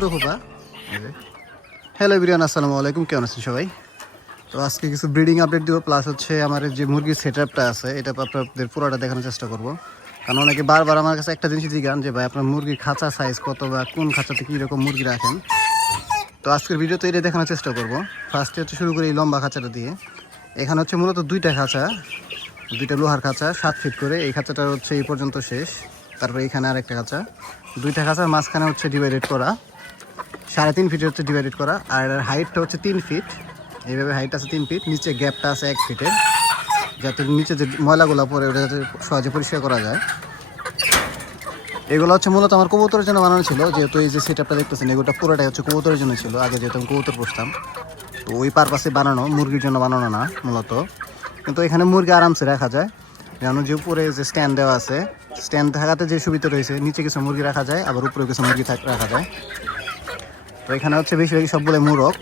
ছোটো খোপা হ্যালো বিরিয়ান আসসালামু আলাইকুম, কেমন আছেন সবাই? তো আজকে কিছু ব্রিডিং আপডেট দিব প্লাস হচ্ছে আমার যে মুরগির সেট আপটা আছে, এটা আপনাদের পুরোটা দেখানোর চেষ্টা করব। কারণ অনেকে বারবার আমার কাছে একটা জিনিস জিজ্ঞান যে, ভাই, আপনার মুরগির খাঁচা সাইজ কত বা কোন খাঁচাতে কীরকম মুরগি রাখেন? তো আজকের ভিডিওতে এটা দেখানোর চেষ্টা করব। ফার্স্টে হচ্ছে শুরু করি এই লম্বা খাঁচাটা দিয়ে। এখানে হচ্ছে মূলত দুইটা খাঁচা, দুইটা লোহার খাঁচা, সাত ফিট করে। এই খাঁচাটা হচ্ছে এই পর্যন্ত শেষ। তারপরে এখানে আরেকটা খাঁচা। দুইটা খাঁচার মাঝখানে হচ্ছে ডিভাইডেড করা। সাড়ে তিন ফিটের হচ্ছে ডিভাইডেড করা, আর এর হাইটটা হচ্ছে তিন ফিট এইভাবে হাইট আছে তিন ফিট নিচে গ্যাপটা আছে এক ফিটের যাতে নিচে যে ময়লাগুলো পরে ওটা যাতে সহজে পরিষ্কার করা যায়। এগুলো হচ্ছে মূলত আমার কবুতরের জন্য বানানো ছিল, যেহেতু এই যে সেট আপটা দেখতেছেন, এগুলোটা পুরোটাই হচ্ছে কবুতরের জন্য ছিল। আগে যেহেতু আমি কবুতর পুষতাম, তো ওই পারপাসে বানানো, মুরগির জন্য বানানো না, মূলত। কিন্তু এখানে মুরগি আরামসে রাখা যায়। যেন যে উপরে যে স্ট্যান্ড দেওয়া আছে স্ট্যান্ড থাকাতে যে সুবিধা রয়েছে, নিচে কিছু মুরগি রাখা যায়, আবার উপরে কিছু মুরগি রাখা যায়। তো এখানে হচ্ছে বেশিরভাগই সবগুলো মুরগ।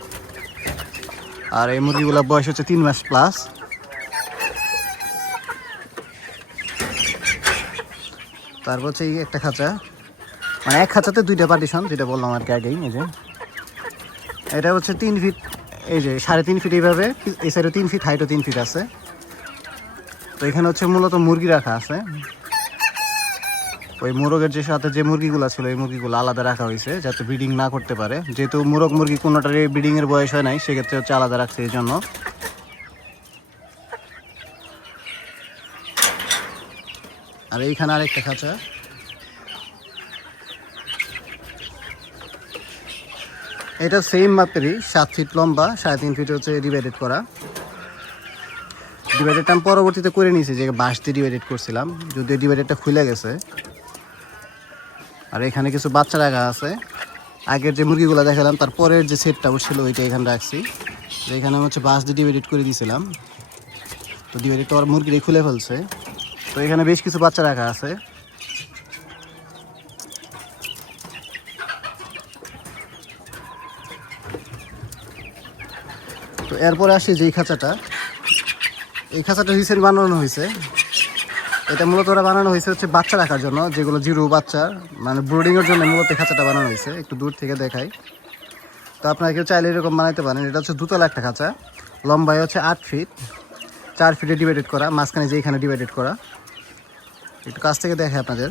আর এই মুরগিগুলোর বয়স হচ্ছে তিন মাস প্লাস তারপর হচ্ছে এই একটা খাঁচা। মানে এক খাঁচাতে দুইটা পার্টিশন যেটা বললাম আর কি আগেই, এই যে। এটা হচ্ছে তিন ফিট এই যে সাড়ে তিন ফিট এইভাবে, এই সাইডে তিন ফিট হাইটও তিন ফিট আছে। তো এখানে হচ্ছে মূলত মুরগি রাখা আছে। ওই মোরগের যে সাথে যে মুরগিগুলো ছিল, এই মুরগিগুলো আলাদা রাখা হয়েছে যাতে ব্রিডিং না করতে পারে। যেহেতু মোরগ মুরগি কোনোটারই ব্রিডিং এর বয়স হয় নাই, সেক্ষেত্রে হচ্ছে আলাদা রাখছে এই জন্য। আর এইখানে আরেকটা খাঁচা। এটা সেম মাপেরই, সাত ফিট লম্বা, সাড়ে তিন ফিট হচ্ছে ডিভাইডেড করা। ডিভাইডেডটা আমি পরবর্তীতে করে নিয়েছি, যে বাঁশ দিয়ে ডিভাইডেড করছিলাম, যদিও ডিভাইডেডটা খুলে গেছে। আর এখানে কিছু বাচ্চা রাখা আছে। আগের যে মুরগিগুলো দেখালাম তারপরের যে সেটটা উঠছিল, ওইটা এখানে রাখছি। এখানে হচ্ছে বাঁশ দিয়ে ডিভাইডেড করে দিয়েছিলাম তো ডিভাইডেড তো আর মুরগিটাই খুলে ফেলছে। তো এখানে বেশ কিছু বাচ্চা রাখা আছে। তো এরপরে আসি যে খাঁচাটা। এই খাঁচাটা রিসেন্ট বানানো হয়েছে। এটা মূলত ওরা বানানো হয়েছে হচ্ছে বাচ্চা রাখার জন্য, যেগুলো জিরো বাচ্চা মানে ব্রুডিংয়ের জন্য মূলত খাঁচাটা বানানো হয়েছে, একটু দূর থেকে দেখাই। তো আপনারা কেউ চাইলে এরকম বানাইতে পারেন। এটা হচ্ছে দুতলা একটা খাঁচা, লম্বায় হচ্ছে আট ফিট, চার ফিটে ডিভাইডেড করা, মাঝখানে যে এখানে ডিভাইডেড করা। একটু কাছ থেকে দেখে আপনাদের।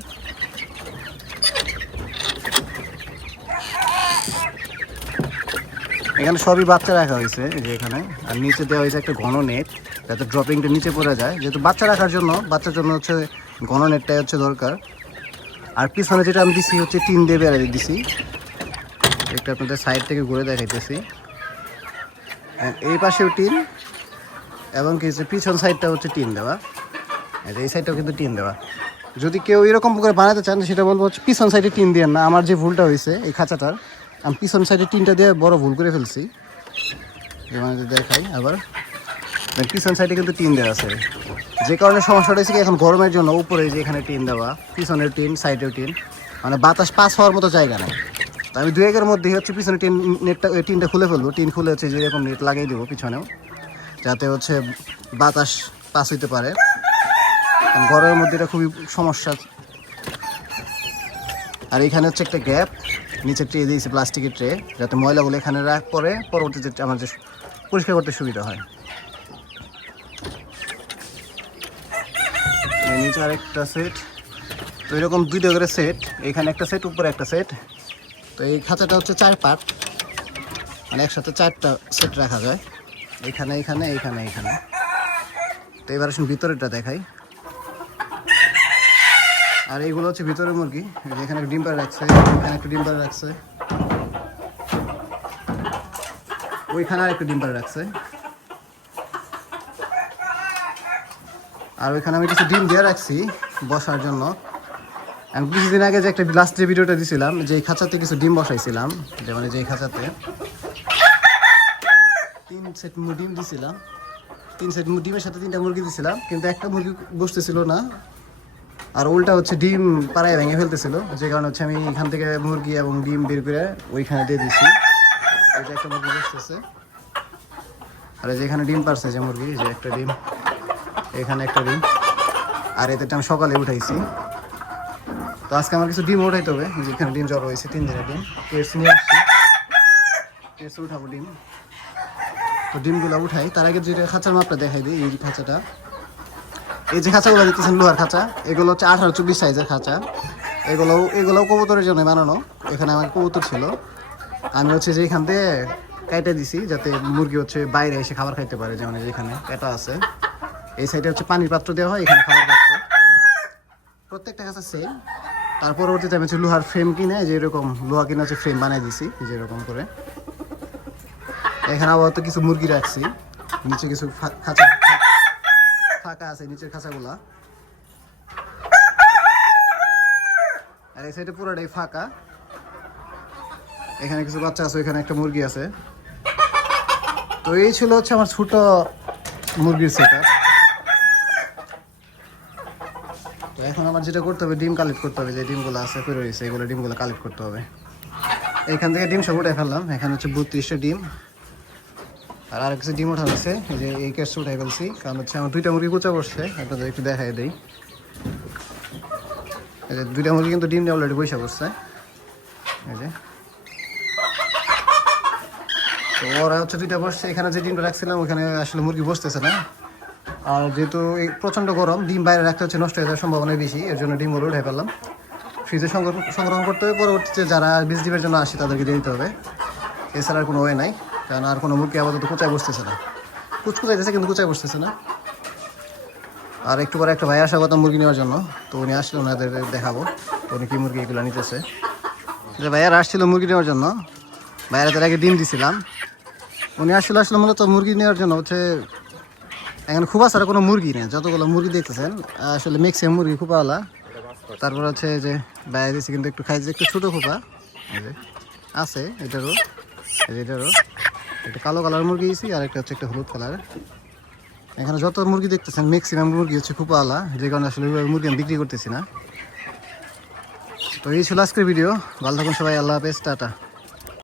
এখানে সবই বাচ্চা রাখা হয়েছে যে এখানে। আর নিচে দেওয়া হয়েছে একটা ঘন নেট। যাতে ড্রপিংটা নিচে পড়ে যায়। যেহেতু বাচ্চা রাখার জন্য, বাচ্চার জন্য হচ্ছে ঘন নেটটাই হচ্ছে দরকার। আর পিছনে যেটা আমি দিছি হচ্ছে টিন দিয়ে বেড়াই দিছি। একটা আপনাদের সাইড থেকে ঘুরে দেখাইতেছি। And এই পাশেও টিন এবং কি হচ্ছে পিছন সাইডটা হচ্ছে টিন দেওয়া। এই সাইডটাও কিন্তু টিন দেওয়া। যদি কেউ এরকম করে বানাতে চান, সেটা বলব হচ্ছে পিছন সাইডে টিন দিয়ে না। আমার যে ভুলটা হয়েছে এই খাঁচাটার, আমি পিছন সাইডে টিনটা দিয়ে বড় ভুল করে ফেলছি। দেখাই আবার। পিছন সাইডে কিন্তু টিন দেওয়া আছে। যে কারণে সমস্যাটা হয়েছে কি, এখন গরমের জন্য উপরে যে এখানে টিন দেওয়া, পিছনের টিন সাইডেও টিন মানে বাতাস পাস হওয়ার মতো জায়গা নেই। তো আমি দু একের মধ্যেই হচ্ছে পিছনে টিন নেটটা ওই টিনটা খুলে ফেলব। টিন খুলে হচ্ছে যেরকম নেট লাগিয়ে দেবো পিছনেও, যাতে হচ্ছে বাতাস পাস হইতে পারে। গরমের মধ্যে এটা খুবই সমস্যা। আর এখানে হচ্ছে একটা গ্যাপ নিচে ট্রে দিয়েছে প্লাস্টিকের ট্রে যাতে ময়লাগুলো এখানে রাখ পরে পরবর্তীতে আমার যে পরিষ্কার করতে সুবিধা হয়। নিচে আরেকটা সেট তো এরকম দুইটা করে সেট এখানে একটা সেট উপরে একটা সেট তো এই খাঁচাটা হচ্ছে চার পার্ট মানে একসাথে চারটা সেট রাখা যায়। এখানে এখানে এখানে এখানে। তো এবার আসুন ভিতরেরটা দেখাই। আর এইগুলো হচ্ছে ভিতরের মুরগি। এখানে একটা ডিম পাড়া রাখছে, এখানে একটা ডিম পাড়া রাখছে। ওইখানে আর একটা ডিম পাড়া রাখছে। আর ওইখানে আমি কিছু ডিম দিয়ে রাখছি বসার জন্য। আমি কিছুদিন আগে যে একটা লাস্ট যে ভিডিওটা দিছিলাম, যে এই খাঁচাতে কিছু ডিম বসাইছিলাম, যে মানে যে খাঁচাতে তিন সেট ডিম দিছিলাম। তিন সেট ডিমের সাথে তিনটা মুরগি দিছিলাম, কিন্তু একটা মুরগি বসতেছিল না। আর উল্টা হচ্ছে ডিম পাড়ায় ভেঙে ফেলতেছিল, যে কারণে হচ্ছে আমি এখান থেকে মুরগি এবং ডিম বের করে ওইখানে দিয়ে দিছি। যে একটা মুরগি বসতেছে। আর যেখানে ডিম পারছে যে মুরগি, যে একটা ডিম। এখানে একটা ডিম আর এতে আমি সকালে উঠাইছি। তো আজকে আমার কিছু ডিম উঠাইতে হবে। যেখানে ডিম জড়ো হয়েছে, তিন দিনের ডিম। কেএফসি নিয়ে আসছি। কেসে উঠাবো ডিম। তো ডিমগুলো উঠাই। তার আগে যেটা খাঁচার মাপটা দেখাই দিই, এই খাঁচাটা। এই যে খাঁচাগুলো দেখতেছেন, লোহার খাঁচা। এগুলো হচ্ছে আঠারো চব্বিশ সাইজের খাঁচা। এগুলো এগুলোও কবুতরের জন্য বানানো। এখানে আমার কবুতর ছিল। আমি হচ্ছে যে এখান থেকে কাইটা দিছি, যাতে মুরগি হচ্ছে বাইরে এসে খাবার খাইতে পারে, যেমন এই যে এখানে কাটা আছে। এই সাইডে হচ্ছে পানির পাত্র দেওয়া হয়, এখানে খাবার পাত্র। প্রত্যেকটা কাছে সেম তার পরবর্তীতে আমি হচ্ছে লোহার ফ্রেম কিনে যে এরকম লোহা কিনে হচ্ছে ফ্রেম বানাই দিছি, এই যে এরকম করে। এখানে আবার তো কিছু মুরগি রাখছি। নিচে কিছু খাঁচা, ফাঁকা আছে নিচের খাঁচাগুলা। আর এই সাইডে পুরোটাই ফাঁকা। এখানে কিছু বাচ্চা আছে এখানে একটা মুরগি আছে। তো এই ছিল হচ্ছে আমার ছোট মুরগির সেট তো এখন আমার যেটা করতে হবে, ডিম কালেক্ট করতে হবে, যে ডিমগুলো আছে করে রয়েছে, এগুলো ডিমগুলো কালেক্ট করতে হবে। এখান থেকে ডিম সব উঠে ফেললাম। এখানে হচ্ছে বত্রিশটা ডিম। আর আর কিছু ডিম ওঠা হয়েছে এই যে এই কেসটা উঠে ফেলছি। কারণ হচ্ছে আমার দুইটা মুরগি কুচা বসছে আপনাদের একটু দেখাই দেই। এই যে দুইটা মুরগি কিন্তু ডিম অলরেডি পয়সা বসছে এই যে। তো ওরা হচ্ছে দুইটা বসছে, এখানে যে ডিমটা রাখছিলাম, ওখানে আসলে মুরগি বসতেছে না। আর যেহেতু প্রচণ্ড গরম, ডিম বাইরে রাখতে হচ্ছে, নষ্ট হয়ে যাওয়ার সম্ভাবনা বেশি, এর জন্য ডিমগুলো উঠে ফেললাম। ফ্রিজে সংগ্রহ সংগ্রহ করতে হবে, পরবর্তীতে যারা বীজ ডিমের জন্য আসে তাদেরকে দিয়ে দিতে হবে। এছাড়া আর কোনো ওয়ে নাই, কারণ আর কোনো মুরগি আপাতত কুচায় বসতেছে না। কুচকুচাইতেছে কিন্তু কুচায় বসতেছে না। আর একটু পরে একটা ভাই আসা কথা মুরগি নেওয়ার জন্য, তো উনি আসলে ওনাদের দেখাবো, উনি কি মুরগি এগুলো নিতেছে। যে ভাইয়ার আসছিল মুরগি নেওয়ার জন্য, ভাইয়ারা তার আগে ডিম দিছিলাম। উনি আসলে আসলে মূলত মুরগি নেওয়ার জন্য হচ্ছে এখানে খুব আছে কোনো মুরগি নেই, যতগুলো মুরগি দেখতেছেন, আসলে ম্যাক্সিমাম মুরগি খোপাওয়ালা। তারপর হচ্ছে যে বাইরে দিয়েছি, কিন্তু একটু খাইছে, একটু ছোটো খোপা। আছে, এটারও এটারও। একটা কালো কালার মুরগি দিয়েছি, আর একটা হচ্ছে একটা হলুদ কালার। এখানে যত মুরগি দেখতেছেন ম্যাক্সিমাম মুরগি হচ্ছে খোপাওয়ালা, যে কারণে আসলে মুরগি আমি বিক্রি করতেছি না। তো এই ছিল আজকের ভিডিও ভালো থাকুন সবাই, আল্লাহ হাফেজ, টাটা।